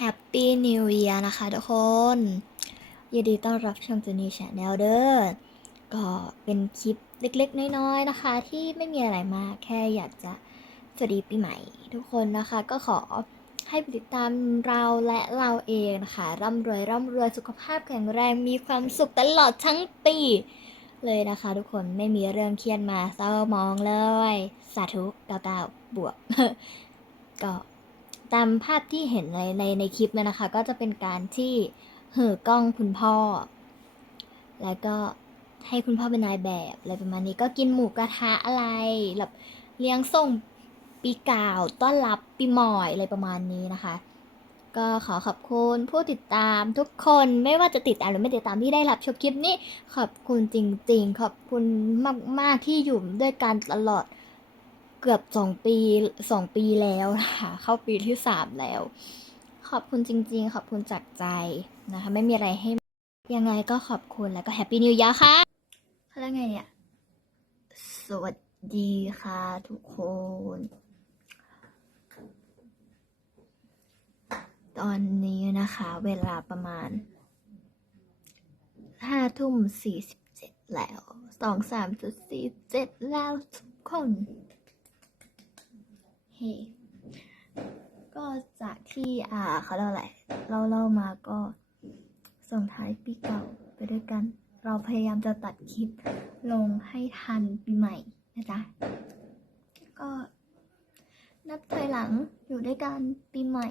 Happy New Year นะคะทุกคน ยินดีต้อนรับช่อง Jenny Channel เด้อก็เป็นคลิปเล็กๆ น้อยๆนะคะ ที่ไม่มีอะไรมากแค่อยากจะสวัสดีปีใหม่ ทุกคนนะคะก็ขอให้ติดตามเราและเราเองนะคะร่ำรวยร่ำรวยสุขภาพแข็งแรงมีความสุขตลอดทั้งปี เลยนะคะ ทุกคนไม่มีเรื่องเครียดมาเศร้ามองเลย สาธุ99บวก ก็ ตามภาพที่เห็นในในในคลิปเนี่ยนะคะ ก็จะเป็นการที่เห่อกล้องคุณพ่อ แล้วก็ให้คุณพ่อเป็นนายแบบอะไรประมาณนี้ก็กินหมูกระทะอะไรแบบเลี้ยงส่งปีเก่าต้อนรับปีใหม่อะไรประมาณนี้นะคะ ก็ขอขอบคุณผู้ติดตามทุกคนไม่ว่าจะติดตามหรือไม่ติดตามที่ได้รับชมคลิปนี้ ขอบคุณจริงๆ ขอบคุณมากๆที่อยู่ด้วยกันตลอด เกือบสองปีสองปีแล้วนะคะเข้าปีที่สามแล้ว ขอบคุณจริง ๆ ขอบคุณจากใจนะคะ ไม่มีอะไรให้ยังไงก็ขอบคุณแล้วก็แฮปปี้นิว e ย r ค่ะแล้วไงเนี่ย สวัสดีค่ะทุกคน ตอนนี้นะคะ เวลาประมาณห้าทุ่มสี่สิบเจ็ดแล้วสองสามจุดสี่เจ็ดแล้วทุกคน เฮก็จากที่อ่าเขาเล่าอะไรเราเล่ามาก็ส่งท้ายปีเก่าไปด้วยกัน เราพยายามจะตัดคลิปลงให้ทันปีใหม่นะจ๊ะก็นับถอยหลังอยู่ด้วยกันปีใหม่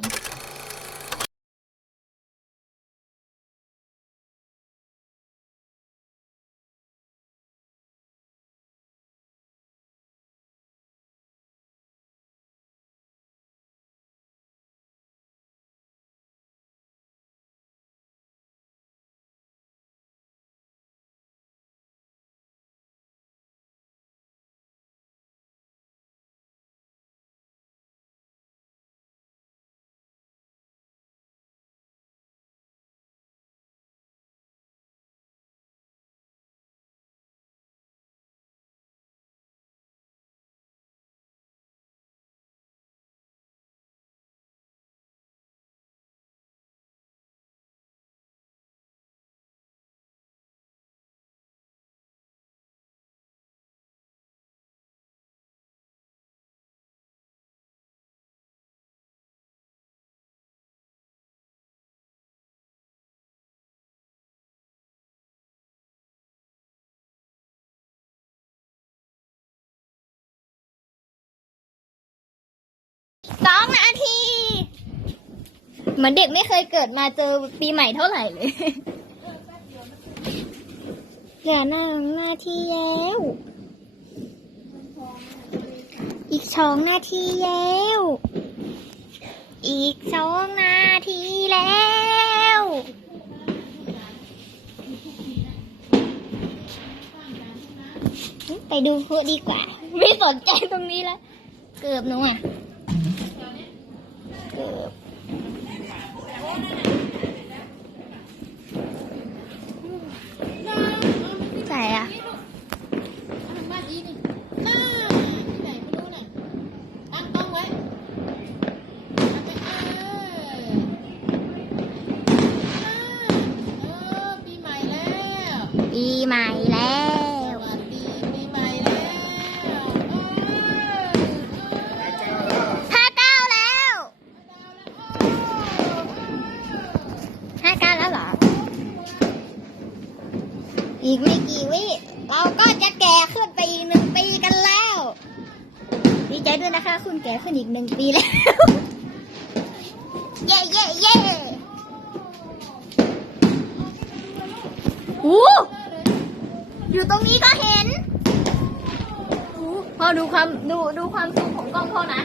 เหมือนเด็กไม่เคยเกิดมาเจอปีใหม่เท่าไหร่เลย เหลือหนึ่งนาที่แล้ว อีกสองนาทีแล้ว อีกสองนาทีแล้วไปดูพวกดีกว่า ไม่สนใจตรงนี้แล้ว เกือบหนูอะ เกือบ อีกไม่กี่วิเราก็จะแก่ขึ้นไปอีกหนึ่งปีกันแล้ว ดีใจด้วยนะคะ คุณแก่ขึ้นอีกหนึ่งปีแล้ว เย่เย่เย่อู้อยู่ตรงนี้ก็เห็นอู้พอดูความดูดูความสูงของกล้องพ่อนะ